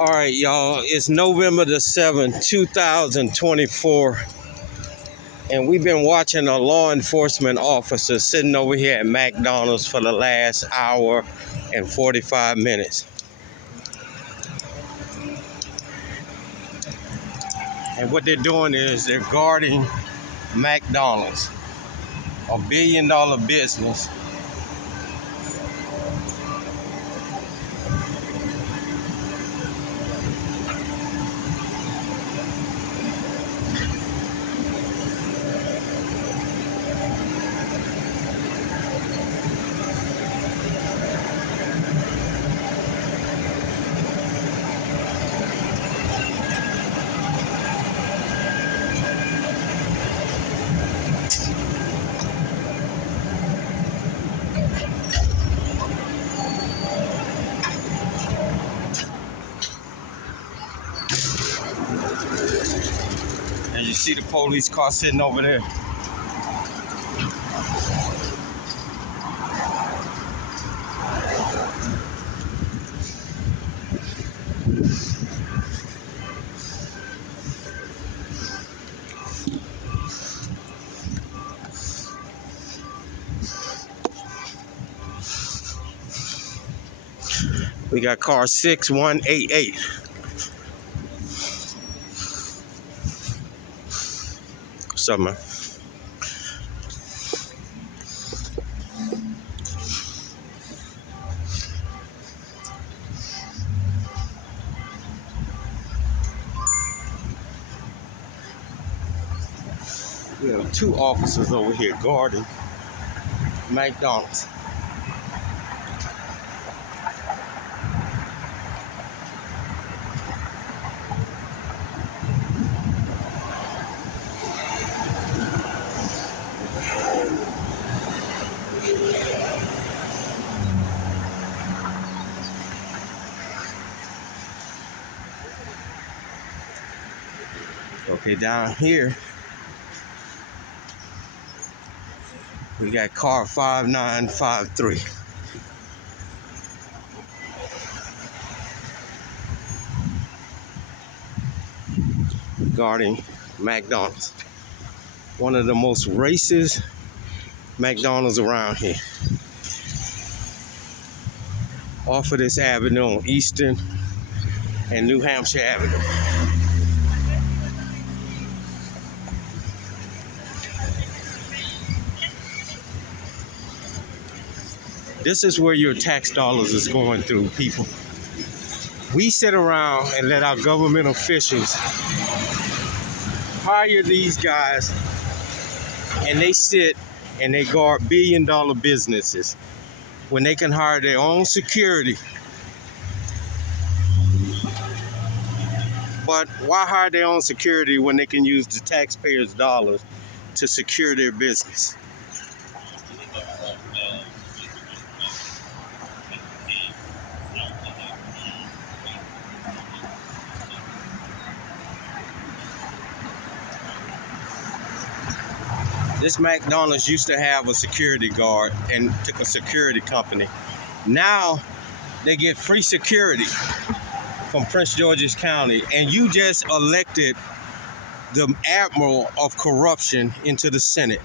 All right, y'all, it's November the 7th, 2024, and we've been watching a law enforcement officer sitting over here at McDonald's for the last hour and 45 minutes. And what they're doing is they're guarding McDonald's, a billion-dollar business. And you see the police car sitting over there. We got car 6188. What's up, man? We have two officers over here guarding McDonald's. Okay, down here we got car 5953 guarding McDonald's, one of the most racist McDonald's around here, off of this avenue on Eastern and New Hampshire Avenue. This is where your tax dollars is going through, people. We sit around and let our government officials hire these guys, and they sit and they guard billion-dollar businesses when they can hire their own security. But why hire their own security when they can use the taxpayers' dollars to secure their business? This McDonald's used to have a security guard and took a security company. Now they get free security from Prince George's County, and you just elected the admiral of corruption into the Senate.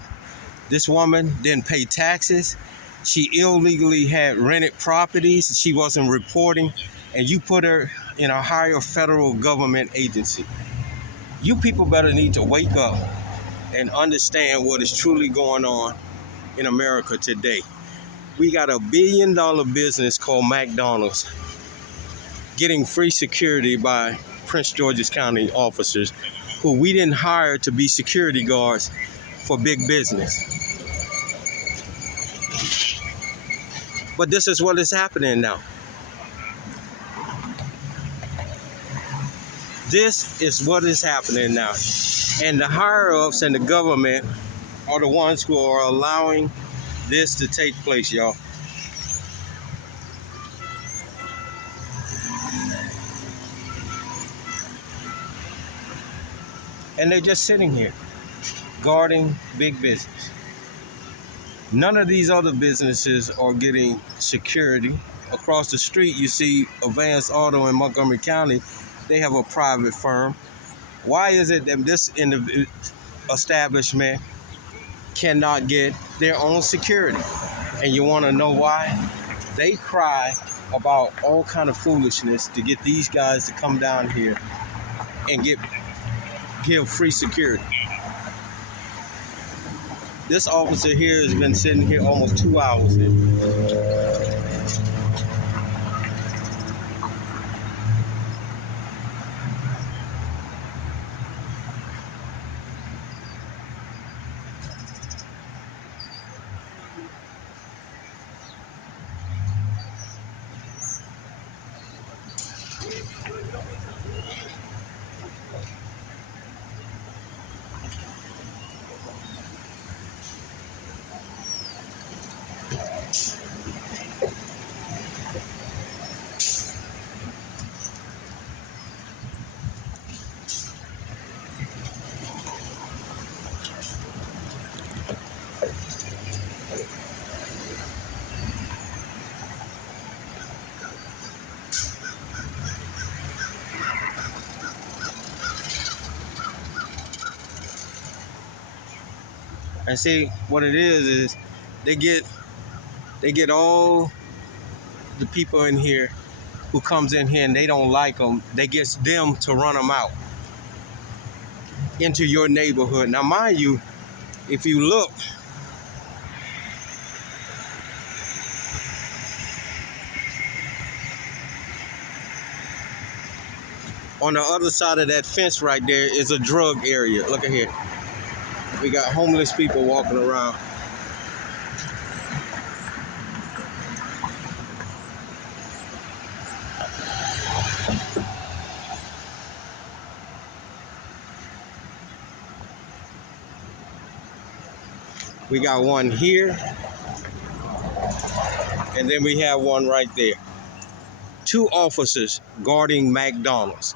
This woman didn't pay taxes. She illegally had rented properties. She wasn't reporting, and you put her in a higher federal government agency. You people better need to wake up and understand what is truly going on in America today. We got a billion-dollar business called McDonald's getting free security by Prince George's County officers who we didn't hire to be security guards for big business. But this is what is happening now. This is what is happening now. And the higher-ups and the government are the ones who are allowing this to take place, y'all. And they're just sitting here, guarding big business. None of these other businesses are getting security across the street, you see Advanced Auto in Montgomery County. They have a private firm. Why is it that this establishment cannot get their own security? And you want to know why? They cry about all kind of foolishness to get these guys to come down here and give free security. This officer here has been sitting here almost 2 hours now. And see what it is they get all the people in here who comes in here and they don't like them. They get them to run them out into your neighborhood. Now, mind you, if you look, on the other side of that fence right there is a drug area. Look at here. We got homeless people walking around. We got one here, and then we have one right there. 2 officers guarding McDonald's.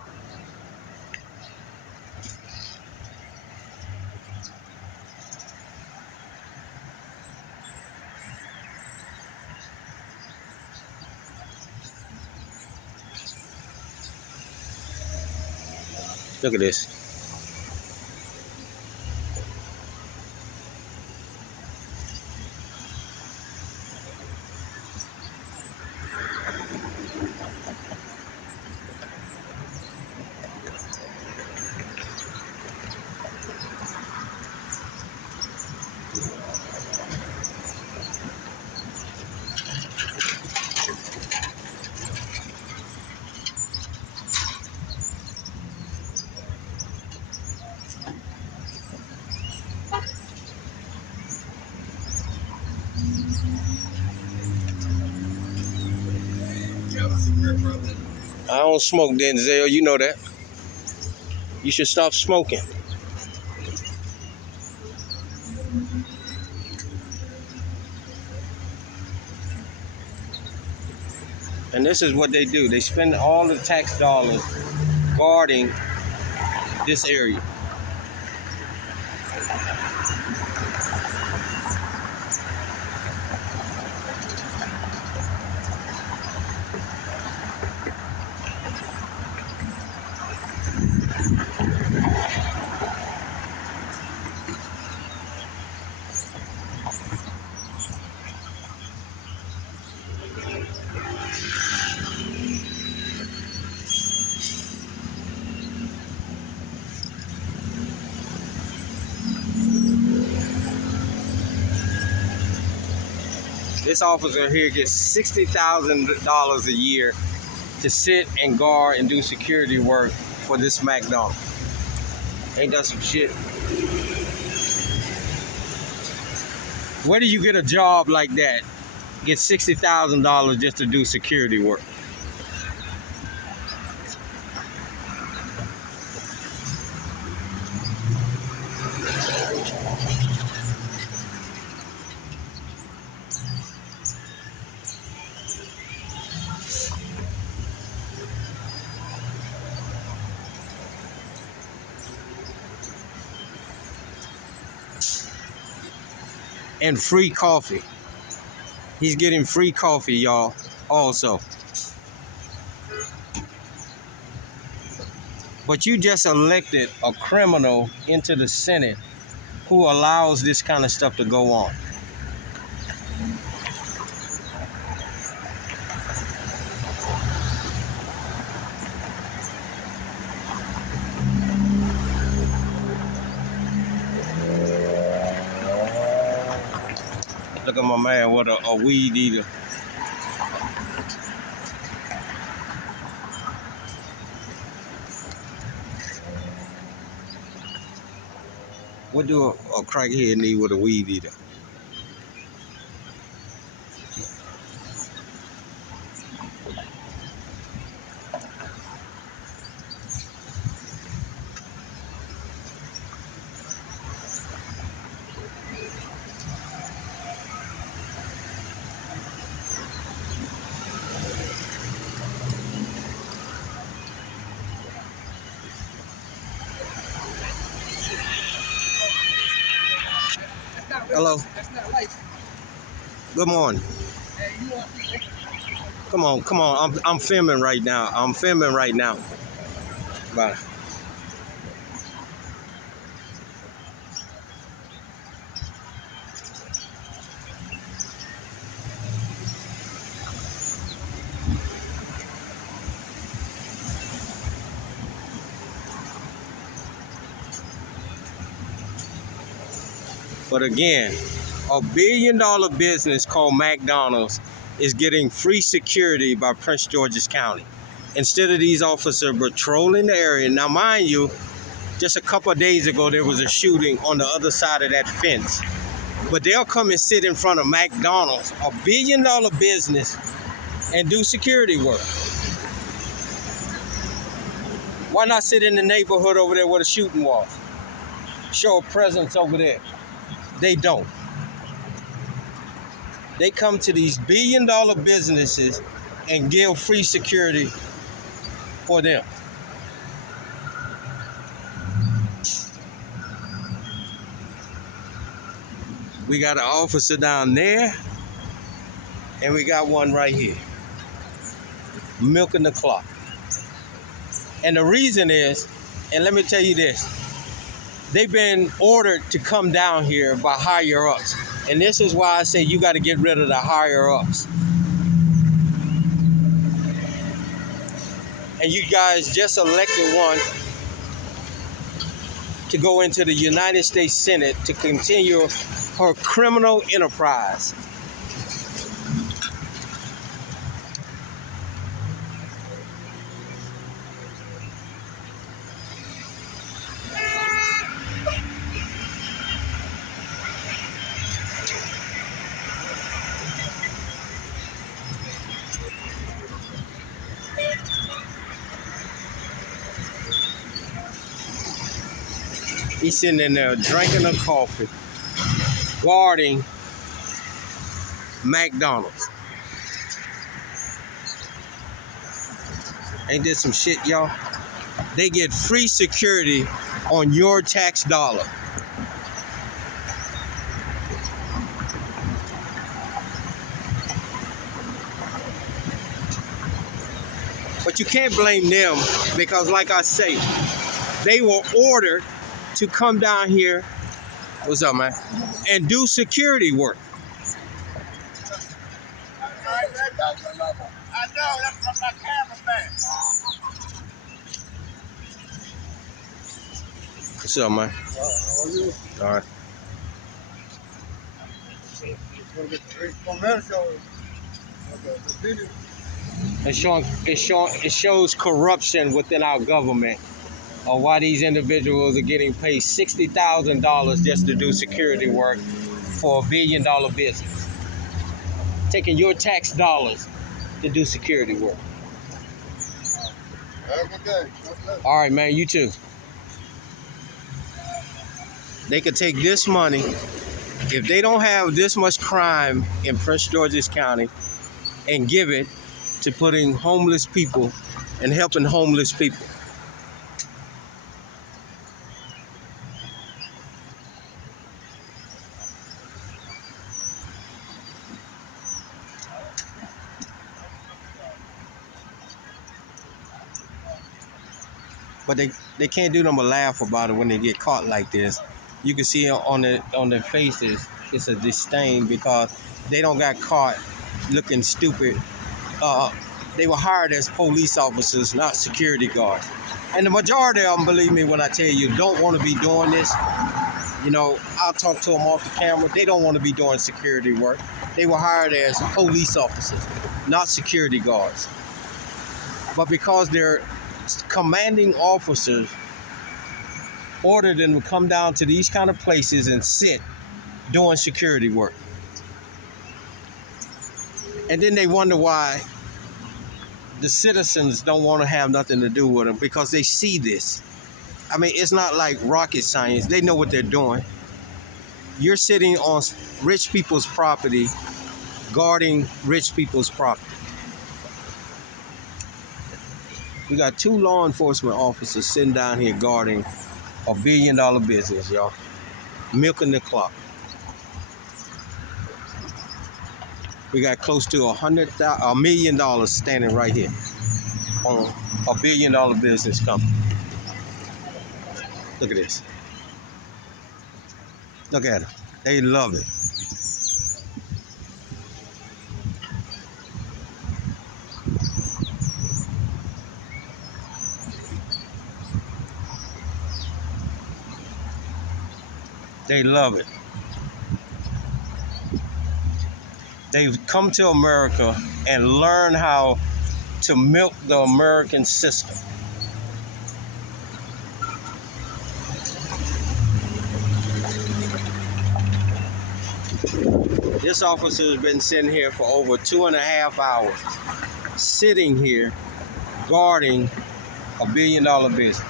Look at this. I don't smoke, Denzel. You know that. You should stop smoking. And this is what they do. They spend all the tax dollars guarding this area. This officer here gets $60,000 a year to sit and guard and do security work for this McDonald's. Ain't that some shit? Where do you get a job like that? Get $60,000 just to do security work? And free coffee. He's getting free coffee, y'all. also. But you just elected a criminal into the Senate who allows this kind of stuff to go on. Look at my man with a weed eater. What do a crackhead need with a weed eater? Hello. Good morning. Come on. I'm filming right now. Bye. But again, $1 billion business called McDonald's is getting free security by Prince George's County. Instead of these officers patrolling the area. Now, mind you, just a couple of days ago, there was a shooting on the other side of that fence. But they'll come and sit in front of McDonald's, $1 billion business, and do security work. Why not sit in the neighborhood over there where the shooting was? Show a presence over there. They don't. They come to these $1 billion businesses and give free security for them. We got an officer down there, and we got one right here, milking the clock. And the reason is, and let me tell you this, they've been ordered to come down here by higher ups. And this is why I say you got to get rid of the higher ups. And you guys just elected one to go into the United States Senate to continue her criminal enterprise. He's sitting in there drinking a coffee, guarding McDonald's. Ain't this some shit, y'all? They get free security on your tax dollar. But you can't blame them because, like I say, they were ordered to come down here, what's up, man, and do security work. I know, that's my cameraman. What's up, man? How are you? All right. It shows corruption within our government, or why these individuals are getting paid $60,000 just to do security work for $1 billion business. Taking your tax dollars to do security work. Have a good day. All right, man, you too. They could take this money, if they don't have this much crime in Prince George's County, and give it to putting homeless people and helping homeless people. but they can't do them a laugh about it when they get caught like this. You can see on their faces, it's a disdain because they don't got caught looking stupid. They were hired as police officers, not security guards. And the majority of them, believe me when I tell you, don't want to be doing this. You know, I'll talk to them off the camera. They don't want to be doing security work. They were hired as police officers, not security guards. But because their commanding officers ordered them to come down to these kind of places and sit doing security work. And then they wonder why the citizens don't want to have nothing to do with them because they see this. I mean, it's not like rocket science. They know what they're doing. You're sitting on rich people's property, guarding rich people's property. We got 2 law enforcement officers sitting down here guarding a $1 billion business, y'all. Milking the clock. We got close to $1 million standing right here on a $1 billion business company. Look at this. Look at it. They love it. They love it. They've come to America and learned how to milk the American system. This officer has been sitting here for over 2.5 hours, sitting here guarding a $1 billion business.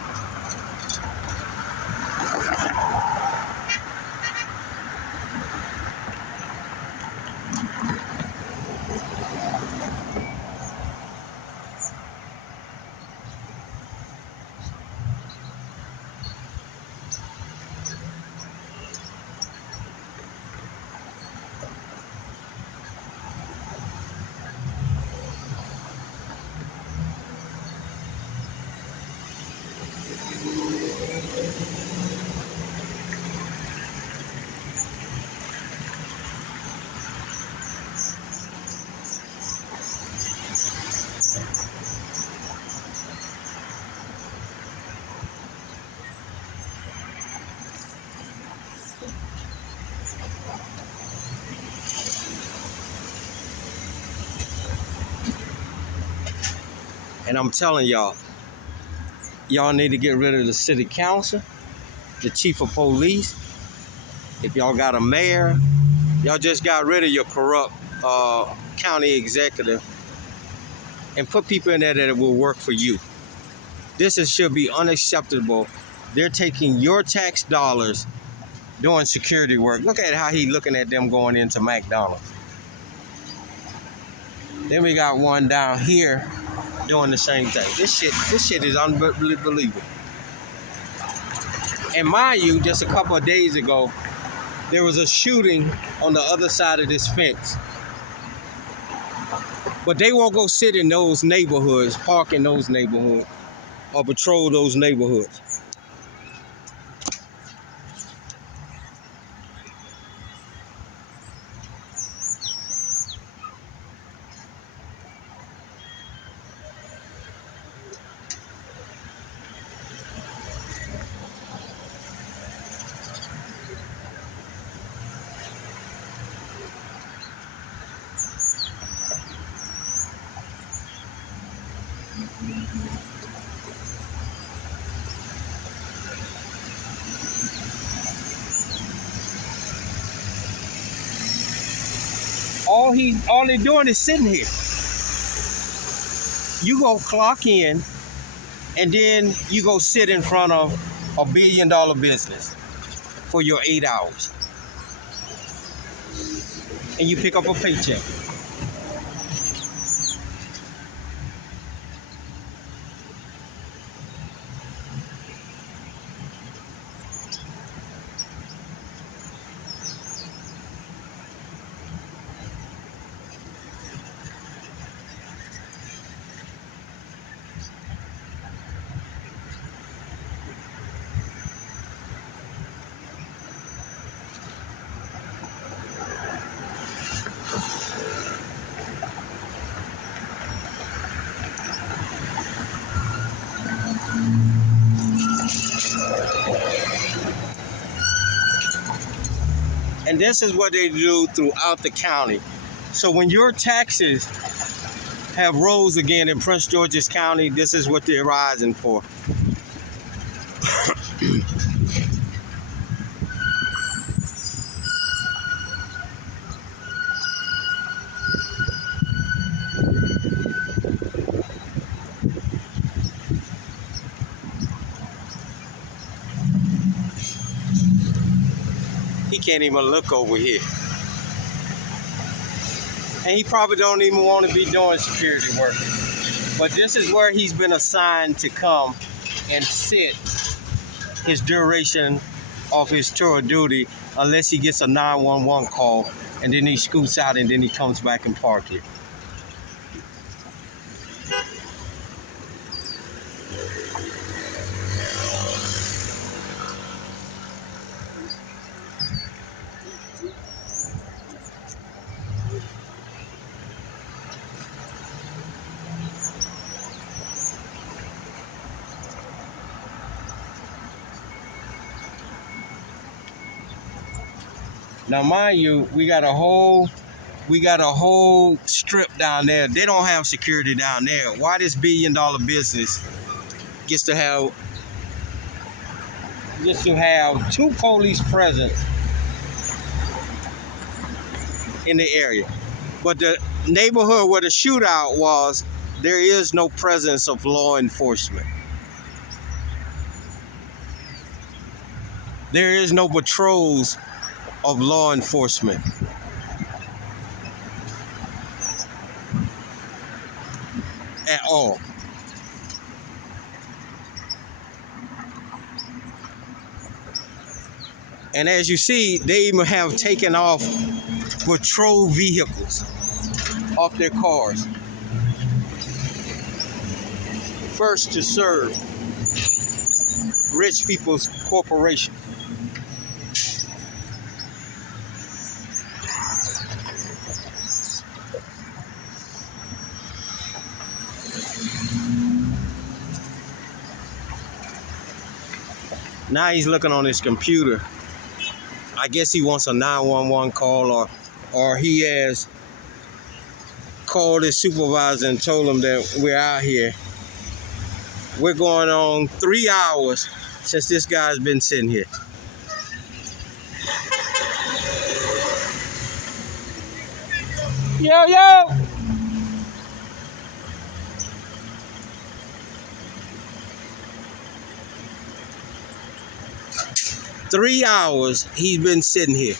And I'm telling y'all need to get rid of the city council, the chief of police. If y'all got a mayor, y'all just got rid of your corrupt county executive and put people in there that will work for you. Should be unacceptable. They're taking your tax dollars doing security work. Look at how he looking at them going into McDonald's. Then we got one down here doing the same thing. This shit is unbelievable. And mind you, just a couple of days ago, there was a shooting on the other side of this fence. But they won't go sit in those neighborhoods, park in those neighborhoods, or patrol those neighborhoods. All they doing is sitting here. You go clock in, and then you go sit in front of a $1 billion business for your 8 hours. And you pick up a paycheck. And this is what they do throughout the county. So when your taxes have rose again in Prince George's County, this is what they're rising for. He can't even look over here. And he probably don't even want to be doing security work. But this is where he's been assigned to come and sit his duration of his tour of duty, unless he gets a 911 call, and then he scoots out and then he comes back and park here. Now, mind you, we got a whole strip down there. They don't have security down there. Why this billion-dollar business gets to have two police present in the area, but the neighborhood where the shootout was, there is no presence of law enforcement. There is no patrols of law enforcement at all. And as you see, they even have taken off patrol vehicles off their cars. First to serve rich people's corporation. Now he's looking on his computer. I guess he wants a 911 call, or he has called his supervisor and told him that we're out here. We're going on 3 hours since this guy's been sitting here. Yo, yo! Three hours he's been sitting here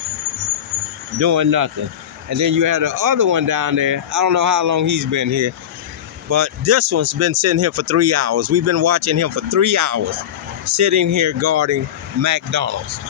doing nothing. And then you had the other one down there. I don't know how long he's been here, but this one's been sitting here for 3 hours. We've been watching him for 3 hours sitting here guarding McDonald's.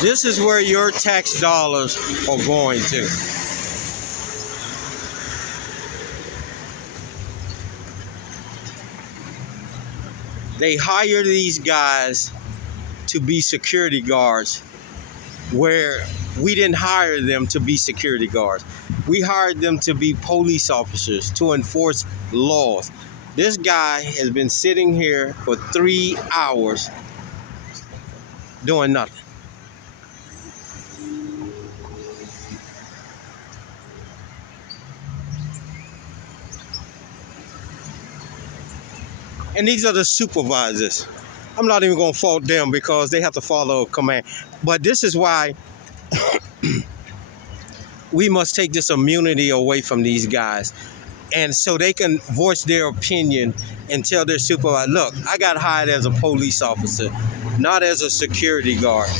This is where your tax dollars are going to. They hire these guys to be security guards, where we didn't hire them to be security guards. We hired them to be police officers, to enforce laws. This guy has been sitting here for 3 hours doing nothing. And these are the supervisors. I'm not even going to fault them because they have to follow a command. But this is why we must take this immunity away from these guys. And so they can voice their opinion and tell their supervisor, look, I got hired as a police officer, not as a security guard.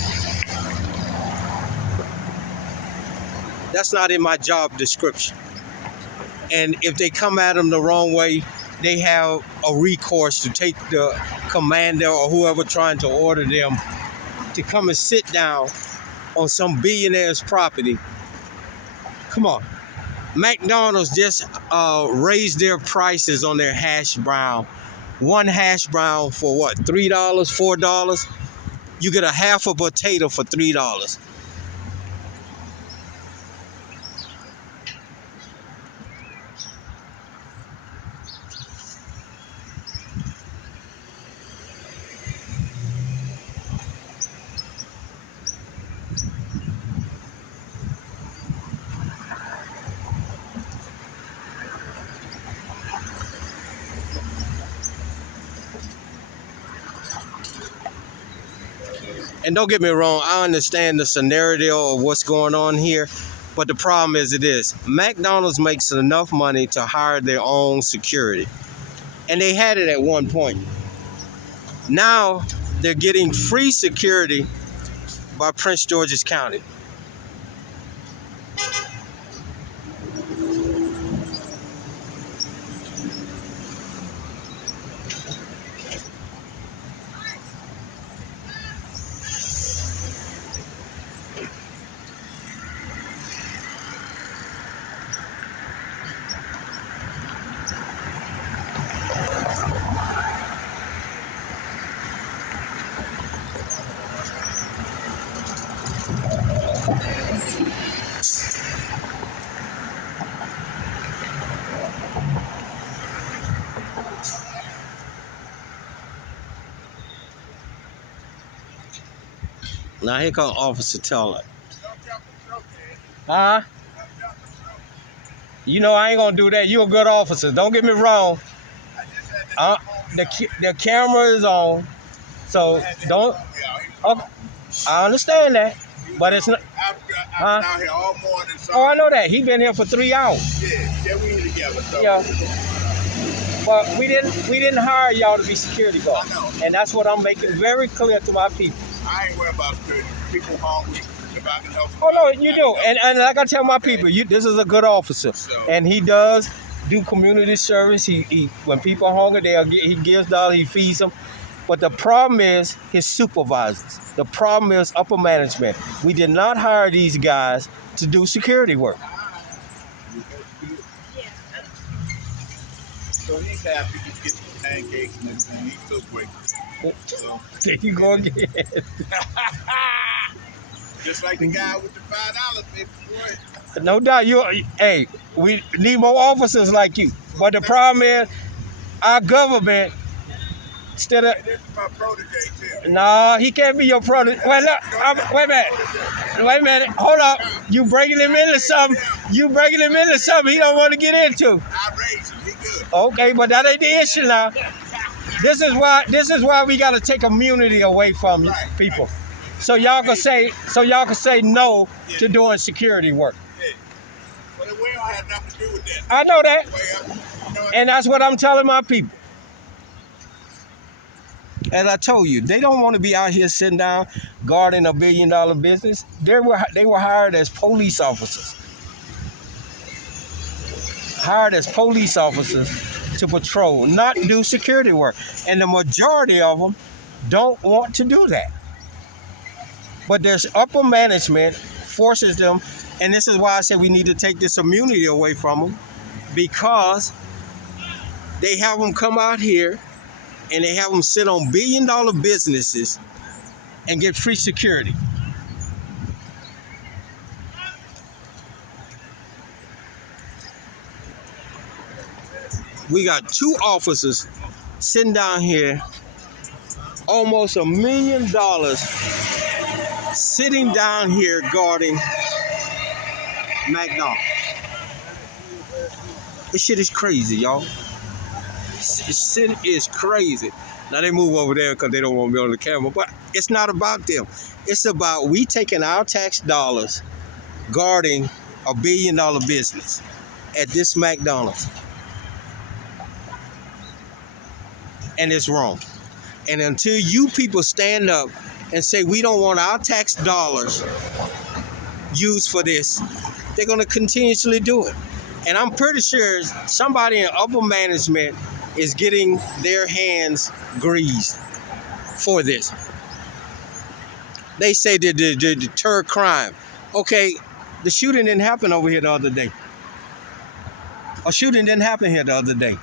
That's not in my job description. And if they come at them the wrong way, they have a recourse to take the commander or whoever trying to order them to come and sit down on some billionaire's property. Come on. McDonald's just raised their prices on their hash brown. One hash brown for what? $3, $4? You get a half a potato for $3. And don't get me wrong, I understand the scenario of what's going on here, but the problem is McDonald's makes enough money to hire their own security. And they had it at one point. Now they're getting free security by Prince George's County. Now here comes Officer Teller. Huh? You know I ain't gonna do that. You a good officer. Don't get me wrong. The camera is on, so don't. Okay, I understand that, but it's not. I've been out here all morning. So Oh, I know that. He been here for 3 hours. yeah, we here together. So. Yeah. But we didn't hire y'all to be security guards. I know. And that's what I'm making very clear to my people. I ain't worried about security. People hungry. If I can help. Oh no, you do. And like I tell my people, this is a good officer. And he does do community service. He when people are hungry, he gives dollars, he feeds them. But the problem is his supervisors. The problem is upper management. We did not hire these guys to do security work. So he's happy to get the pancakes and everything. He's so grateful. So. There you go again. Just like the guy with the $5, baby boy. No doubt. Hey, we need more officers like you. But the problem is our government, instead of... This is my protege, too. No, he can't be your protege. Wait, look, wait a minute. Hold up. You bringing him into something. He don't want to get into. I raised him. He good. Okay, but that ain't the issue now. This is why we got to take immunity away from people. So y'all can say no to doing security work. Yeah. But we don't have nothing to do with that. I know that. Well, And that's what I'm telling my people. As I told you, they don't want to be out here sitting down guarding $1 billion business. They were hired as police officers. To patrol, not do security work. And the majority of them don't want to do that. But there's upper management forces them, and this is why I said we need to take this immunity away from them, because they have them come out here and they have them sit on $1 billion businesses and get free security. We got 2 officers sitting down here, almost $1 million, sitting down here guarding McDonald's. This shit is crazy, y'all. This shit is crazy. Now they move over there because they don't want to be on the camera, but it's not about them. It's about we taking our tax dollars guarding $1 billion business at this McDonald's. And it's wrong. And until you people stand up and say we don't want our tax dollars used for this, they're going to continuously do it. And I'm pretty sure somebody in upper management is getting their hands greased for this. They say to deter crime. Okay, the shooting didn't happen over here the other day. A shooting didn't happen here the other day.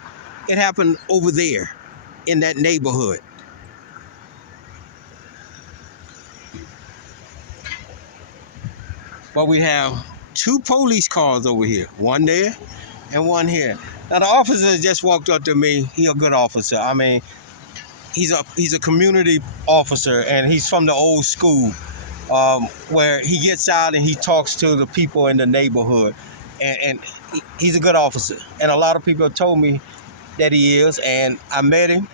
It happened over there in that neighborhood. But we have 2 police cars over here, one there and one here. Now the officer just walked up to me. He a good officer. I mean, he's a community officer, and he's from the old school, where he gets out and he talks to the people in the neighborhood, and he's a good officer. And a lot of people have told me that he is, and I met him.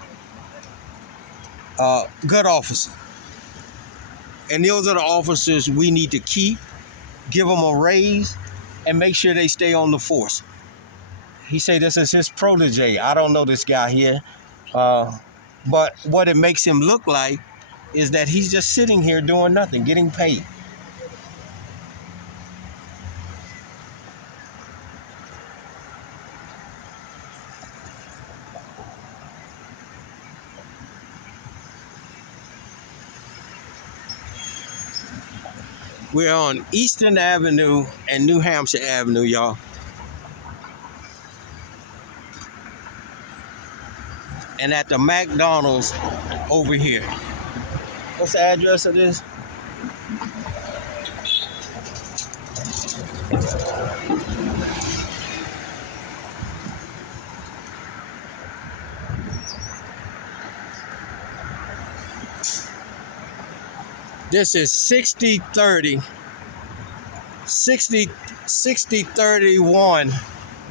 Good officer. And those are the officers we need to keep, give them a raise, and make sure they stay on the force. He said this is his protege. I don't know this guy here. But what it makes him look like is that he's just sitting here doing nothing, getting paid. We're on Eastern Avenue and New Hampshire Avenue, y'all. And at the McDonald's over here. What's the address of this? This is 6031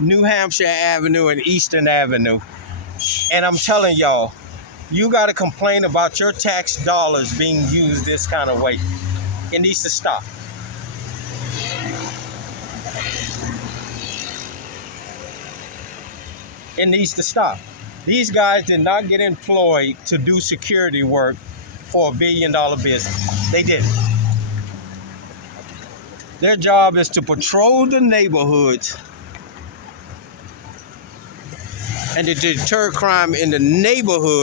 New Hampshire Avenue and Eastern Avenue. And I'm telling y'all, you got to complain about your tax dollars being used this kind of way. It needs to stop. It needs to stop. These guys did not get employed to do security work for $1 billion business. They didn't. Their job is to patrol the neighborhoods and to deter crime in the neighborhood.